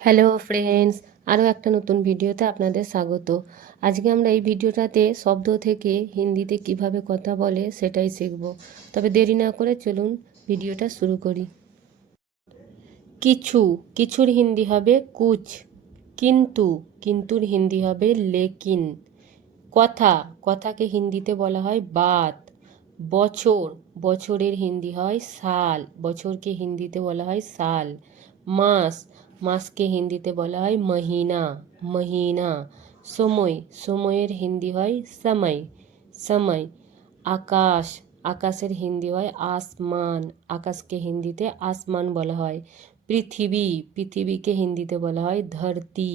Hello friends, আরও একটা নতুন ভিডিওতে আপনাদের স্বাগত। আজকে আমরা এই ভিডিওটাতে শব্দ থেকে হিন্দিতে কিভাবে কথা বলে সেটাই শিখব। তবে দেরি না করে চলুন ভিডিওটা শুরু করি। কিছু, কিছুর হিন্দি হবে কুছ। কিন্তু, কিন্তুর হিন্দি হবে লেকিন। কথা, কথাকে হিন্দিতে বলা হয় বাত। বছর, বছরের হিন্দি হয় সাল, বছরকে হিন্দিতে বলা হয় সাল। মাস, মাসকে হিন্দিতে বলা হয় মহিনা, মহিনা। সময়, সময়ের হিন্দি হয় সময়, সময়। আকাশ, আকাশের হিন্দি হয় আসমান, আকাশকে হিন্দিতে আসমান বলা হয়। পৃথিবী, পৃথিবীকে হিন্দিতে বলা হয় ধরতি,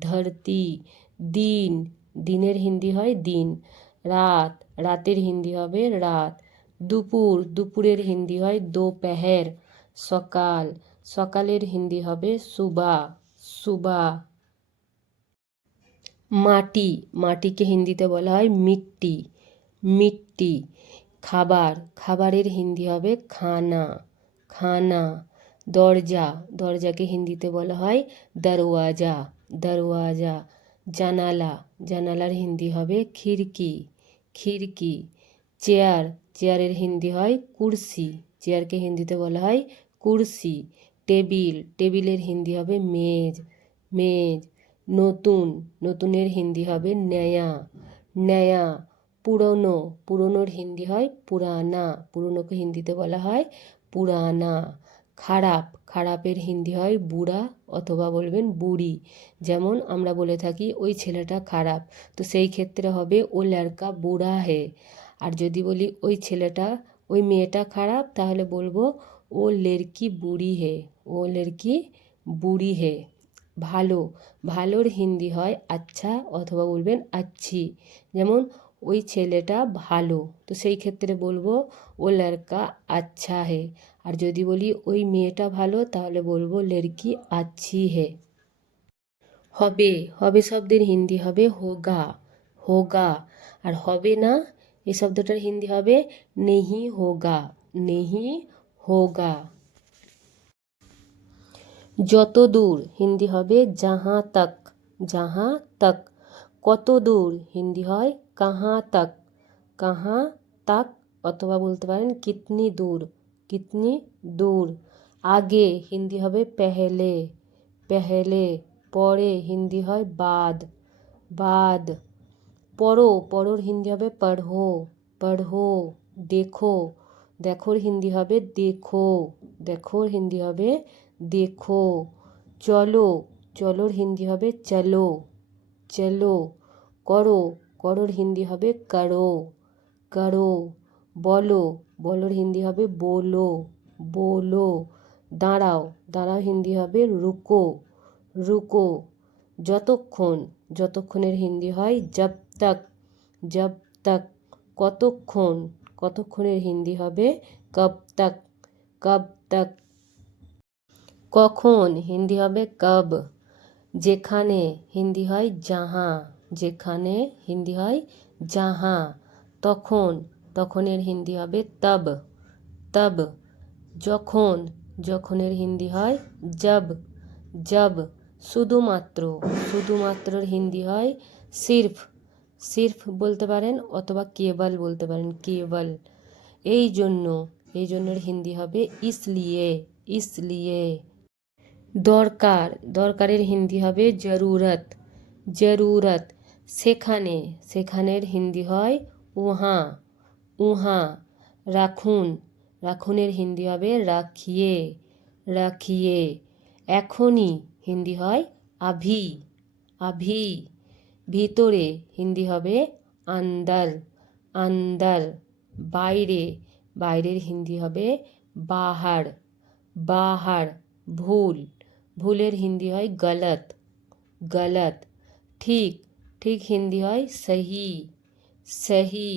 ধরতি। দিন, দিনের হিন্দি হয় দিন। রাত, রাতের হিন্দি হবে রাত। দুপুর, দুপুরের হিন্দি হয় দোপহর। সকাল, সকালের হিন্দি হবে সুবা, সুবা। মাটি, মাটিকে হিন্দিতে বলা হয় মিট্টি, মিট্টি। খাবার, খাবারের হিন্দি হবে খানা, খানা। দরজা, দরজাকে হিন্দিতে বলা হয় দরওয়াজা, দরওয়াজা। জানালা, জানালার হিন্দি হবে খিড়কি, খিড়কি। চেয়ার, চেয়ারের হিন্দি হয় কুরসি, চেয়ারকে হিন্দিতে বলা হয় কুরসি। টেবিল, টেবিলের হিন্দি হবে মেজ, মেজ। নতুন, নতুনের হিন্দি হবে নয়া, নয়া। পুরনো, পুরনোর হিন্দি হয় পুরানা, পুরনোকে হিন্দিতে বলা হয় পুরানা। খারাপ, খারাপের হিন্দি হয় বুড়া অথবা বলবেন বুড়ি। যেমন আমরা বলে থাকি ওই ছেলেটা খারাপ, তো সেই ক্ষেত্রে হবে ও লড়কা বুড়া হে। আর যদি বলি ওই ছেলেটা, ওই মেয়েটা খারাপ, তাহলে বলবো ও লড়কি বুড়ি হে, ও লড়কি বুড়ি হে। ভালো, ভালোর হিন্দি হয় আচ্ছা অথবা বলবেন আচ্ছি। যেমন ওই ছেলেটা ভালো, তো সেই ক্ষেত্রে বলবো ও লড়কা আচ্ছা হে। আর যদি বলি ওই মেয়েটা ভালো, তাহলে বলবো লড়কি আচ্ছি হে। হবে, হবে শব্দের হিন্দি হবে হোগা, হোগা। আর হবে না, এই শব্দটার হিন্দি হবে নেহি হোগা, নেহি হোগা। যত দূর হিন্দি হবে জাহাঁ তক, জাহাঁ তক। কত দূর হিন্দি হয় কাহাঁ তক, কাহাঁ তক। অথবা বলতে পারেন কিতনি দূর, কিতনি দূর। আগে হিন্দি হবে পেহলে, পেহলে। পরে হিন্দি হয় বাদ, বাদ। পড়ো, পড়োর হিন্দি হবে পড়ো, পড়ো। দেখো, দেখোর হিন্দি হবে দেখো, দেখোর হিন্দি হবে দেখো। চলো, চলোর হিন্দি হবে চলো, চলো। করো, করোর হিন্দি হবে করো, করো। বলো, বলোর হিন্দি হবে बोलो, बोलो। দাঁড়াও, দাঁড়াও হিন্দি হবে রুকো, রুকো। যতক্ষণ, যতক্ষণের হিন্দি হয় জব তক, জব তক। কতক্ষণ, কতক্ষণের হিন্দি হবে কব তক, কব তক। কখন হিন্দি হবে কব। যেখানে হিন্দি হয় যাহা, যেখানে হিন্দি হয় যাহা। তখন, তখনের হিন্দি হবে তব, তব। যখন, যখনের হিন্দি হয় জব, জব। শুধুমাত্র, শুধুমাত্রর হিন্দি হয় সির্ফ, সির্ফ বলতে পারেন অথবা কেবল বলতে পারেন কেবল। এই জন্য, এই জন্যের হিন্দি হবে ইসলিয়ে, ইসলিয়ে। দরকার, দরকারের হিন্দি হবে জরুরত, জরুরত। সেখানে, সেখানের হিন্দি হয় উহা, উহা। রাখুন, রাখুনের হিন্দি হবে রাখিয়ে, রাখিয়ে। এখনই হিন্দি হয় আভি, আভি। ভিতরে হিন্দি হবে আন্দার, আন্দার। বাইরে, বাইরের হিন্দি হবে বাহার, বাহার। ভুল, ভুলের হিন্দি হয় গলত, গলত। ঠিক, ঠিক হিন্দি হয় সহি, সহি।